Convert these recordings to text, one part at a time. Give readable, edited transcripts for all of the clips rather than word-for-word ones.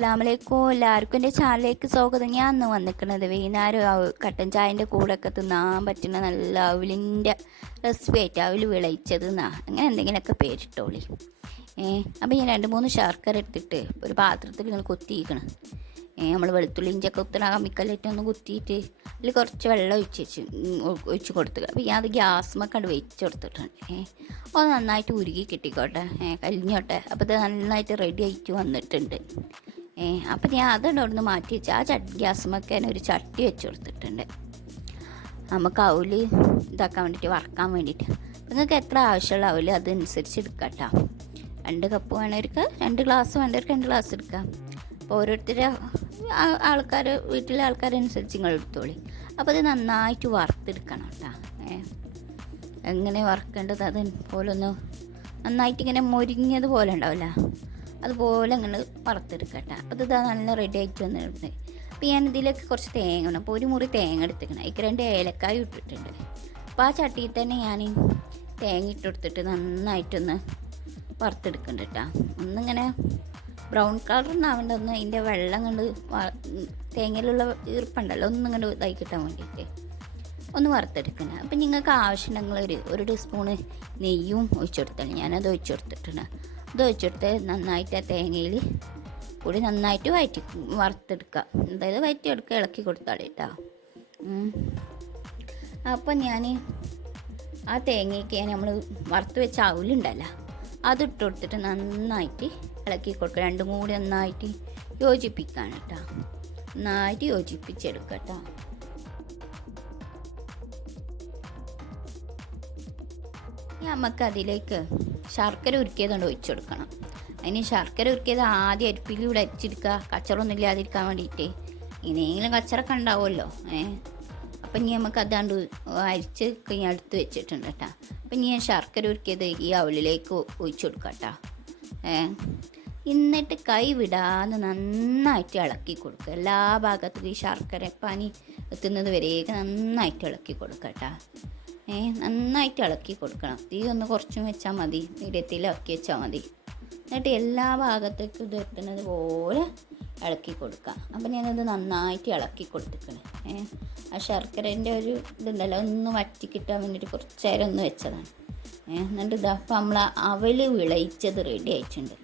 അസ്സലാമലൈക്കും. എല്ലാവർക്കും എൻ്റെ ചാനലിലേക്ക് സ്വാഗതം. ഞാൻ ഇന്ന് വന്നിരിക്കുന്നത് വൈകുന്നേരം കട്ടൻ ചായൻ്റെ കൂടെയൊക്കെ തിന്നാൻ പറ്റുന്ന നല്ല അവിലിൻ്റെ റെസിപ്പി ആയിട്ട് അവിൽ വിളയിച്ചത് അങ്ങനെ എന്തെങ്കിലുമൊക്കെ പേരിട്ടോളി. അപ്പോൾ ഞാൻ 2-3 ശർക്കര എടുത്തിട്ട് ഒരു പാത്രത്തിൽ ഇങ്ങനെ കുത്തിയിരിക്കണം. നമ്മൾ വെളുത്തുള്ളി ഇഞ്ചൊക്കെ കുത്തണ കമ്മിക്കല്ലിട്ടൊന്ന് കുത്തിയിട്ട് അതിൽ കുറച്ച് വെള്ളം ഒഴിച്ച് കൊടുത്തുക. അപ്പോൾ ഞാൻ അത് ഗ്യാസ്മൊക്കെ കണ്ട് വെച്ച് കൊടുത്തിട്ടുണ്ട്. അത് നന്നായിട്ട് ഉരുകി കിട്ടിക്കോട്ടെ, കലിഞ്ഞോട്ടെ. അപ്പോൾ ഇത് നന്നായിട്ട് റെഡി ആയിട്ട് വന്നിട്ടുണ്ട്. അപ്പം ഞാൻ അതോടൊന്ന് മാറ്റി വെച്ച് ആ ഗ്യാസ്മൊക്കെ ഒരു ചട്ടി വെച്ച് കൊടുത്തിട്ടുണ്ട്. നമുക്ക് അവൽ ഇതാക്കാൻ വേണ്ടിയിട്ട്, വറക്കാൻ വേണ്ടിയിട്ട്. നിങ്ങൾക്ക് എത്ര ആവശ്യമുള്ള അവൽ അതനുസരിച്ച് എടുക്കാം കേട്ടോ. 2 കപ്പ് വേണവർക്ക് 2 ഗ്ലാസ് വേണ്ടവർക്ക് 2 ഗ്ലാസ് എടുക്കാം. അപ്പോൾ ഓരോരുത്തരുടെ വീട്ടിലെ ആൾക്കാരനുസരിച്ച് നിങ്ങൾ എടുത്തോളി. അപ്പോൾ അത് നന്നായിട്ട് വറുത്തെടുക്കണം കേട്ടോ. എങ്ങനെ വറുക്കേണ്ടത് അതുപോലെ ഒന്ന് നന്നായിട്ട് ഇങ്ങനെ മൊരിഞ്ഞതുപോലെ ഉണ്ടാവില്ല, അതുപോലെ അങ്ങനെ വറുത്തെടുക്കട്ടെ. അപ്പോൾ ഇത് നല്ല റെഡി ആയിട്ട് വന്നിട്ടുണ്ട്. അപ്പോൾ ഞാൻ ഇതിലേക്ക് കുറച്ച് തേങ്ങ വേണം. അപ്പോൾ 1 മുറി തേങ്ങ എടുത്തിക്കണം. അതിലേക്ക് 2 ഏലക്കായ ഇട്ടിട്ടുണ്ട്. അപ്പോൾ ആ ചട്ടിയിൽ തന്നെ ഞാൻ തേങ്ങ ഇട്ട് കൊടുത്തിട്ട് നന്നായിട്ടൊന്ന് വറുത്തെടുക്കുന്നുണ്ട് കേട്ടോ. ഒന്നിങ്ങനെ ബ്രൗൺ കളറൊന്നും ആവേണ്ട, ഒന്ന് അതിൻ്റെ വെള്ളം കണ്ട് തേങ്ങയിലുള്ള ഈർപ്പുണ്ടല്ലോ ഒന്നിങ്ങനെ ഇതായി കിട്ടാൻ വേണ്ടിയിട്ട് ഒന്ന് വറുത്തെടുക്കണം. അപ്പം നിങ്ങൾക്ക് ആവശ്യമുണ്ടെങ്കിൽ ഒരു ടീസ്പൂണ് നെയ്യും ഒഴിച്ചെടുത്താൽ ഞാനത് ഒഴിച്ചെടുത്തിട്ടുണ്ട്. അത് ഒഴിച്ചെടുത്ത് നന്നായിട്ട് ആ തേങ്ങയിൽ കൂടി നന്നായിട്ട് വറുത്തെടുക്കുക. അതായത് വഴറ്റിയെടുക്കുക, ഇളക്കി കൊടുത്താൽ കേട്ടോ. അപ്പം ഞാൻ ആ തേങ്ങയ്ക്ക് നമ്മൾ വറുത്ത് വെച്ച അവലുണ്ടല്ലോ അതിട്ട് കൊടുത്തിട്ട് നന്നായിട്ട് ഇളക്കി കൊടുക്കുക. 2 കൂടി നന്നായിട്ട് യോജിപ്പിക്കുകയാണ് കേട്ടോ. നന്നായിട്ട് യോജിപ്പിച്ചെടുക്കുക കേട്ടോ. നമുക്ക് അതിലേക്ക് ശർക്കര ഉരുക്കിയതുകൊണ്ട് ഒഴിച്ചു കൊടുക്കണം. അതിന് ശർക്കര ഉരുക്കിയത് ആദ്യം അരിപ്പിലൂടെ അരിച്ചെടുക്കുക, കച്ചറൊന്നും ഇല്ലാതിരിക്കാൻ വേണ്ടിയിട്ട്. ഇനിയെങ്കിലും കച്ചറൊക്കെ ഉണ്ടാവുമല്ലോ. അപ്പം ഇനി നമുക്ക് അതാണ്ട് അരിച്ച് കഴിഞ്ഞ് അടുത്ത് വെച്ചിട്ടുണ്ട് കേട്ടോ. അപ്പം ഇനി ഞാൻ ശർക്കര ഉരുക്കിയത് ഈ അവലിലേക്ക് ഒഴിച്ചു കൊടുക്കാം കേട്ടോ. എന്നിട്ട് കൈ വിടാതെ നന്നായിട്ട് ഇളക്കി കൊടുക്കുക. എല്ലാ ഭാഗത്തും ഈ ശർക്കര പാനി എത്തുന്നത് വരെയൊക്കെ നന്നായിട്ട് ഇളക്കി കൊടുക്കുക കേട്ടോ. നന്നായിട്ട് ഇളക്കി കൊടുക്കണം. തീ ഒന്ന് കുറച്ചും വെച്ചാൽ മതി, മീഡിയത്തിലാക്കി വെച്ചാൽ മതി. എന്നിട്ട് എല്ലാ ഭാഗത്തേക്കും ഇത് എത്തുന്നത് പോലെ ഇളക്കി കൊടുക്കുക. അപ്പം ഞാനത് നന്നായിട്ട് ഇളക്കി കൊടുത്തിക്കണേ. ആ ശർക്കരേൻ്റെ ഒരു ഇതുണ്ടല്ലോ ഒന്ന് വറ്റി കിട്ടാൻ വേണ്ടിയിട്ട് കുറച്ച് നേരം ഒന്ന് വെച്ചതാണ്. എന്നിട്ട് ഇതാ അപ്പം നമ്മൾ അവൽ വിളയിച്ചത് റെഡി ആയിട്ടുണ്ട്.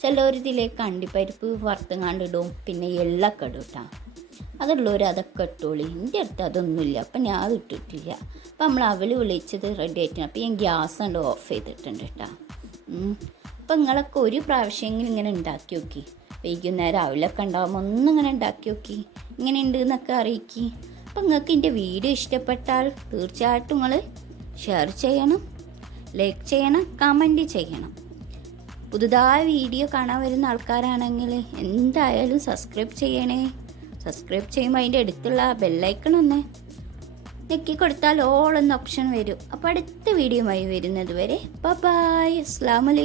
ചിലവർ ഇതിലേക്ക് അണ്ടിപ്പരിപ്പ് വറുത്തങ്ങാണ്ടിടും, പിന്നെ എള്ളൊക്കെ ഇടും കേട്ടോ. അതുള്ളവർ അതൊക്കെ ഇട്ടോളി. എൻ്റെ അടുത്ത് അതൊന്നുമില്ല, അപ്പം ഞാൻ അത് ഇട്ടിട്ടില്ല. അപ്പം നമ്മൾ അവൽ വിളയിച്ചത് റെഡി ആയിട്ടുണ്ട്. അപ്പം ഞാൻ ഗ്യാസ് കൊണ്ട് ഓഫ് ചെയ്തിട്ടുണ്ട് കേട്ടോ. അപ്പം നിങ്ങളൊക്കെ ഒരു പ്രാവശ്യമെങ്കിലും ഇങ്ങനെ ഉണ്ടാക്കി നോക്കി. വൈകുന്നേരം അവലൊക്കെ ഉണ്ടാകുമ്പോൾ ഒന്നിങ്ങനെ ഉണ്ടാക്കി നോക്കി, ഇങ്ങനെ ഉണ്ട് എന്നൊക്കെ അറിയിക്കി. അപ്പം നിങ്ങൾക്ക് എൻ്റെ വീഡിയോ ഇഷ്ടപ്പെട്ടാൽ തീർച്ചയായിട്ടും നിങ്ങൾ ഷെയർ ചെയ്യണം, ലൈക്ക് ചെയ്യണം, കമൻറ്റ് ചെയ്യണം. പുതുതായ വീഡിയോ കാണാൻ വരുന്ന ആൾക്കാരാണെങ്കിൽ എന്തായാലും സബ്സ്ക്രൈബ് ചെയ്യണേ. സബ്സ്ക്രൈബ് ചെയ്യുമ്പോൾ അതിൻ്റെ അടുത്തുള്ള ബെല്ലൈക്കൺ ഒന്ന് ഞെക്കി കൊടുത്താൽ ഓൾ എന്ന ഓപ്ഷൻ വരും. അപ്പോൾ അടുത്ത വീഡിയോയുമായി വരുന്നത് വരെ ബൈ. അസ്സലാമു അലൈക്കും.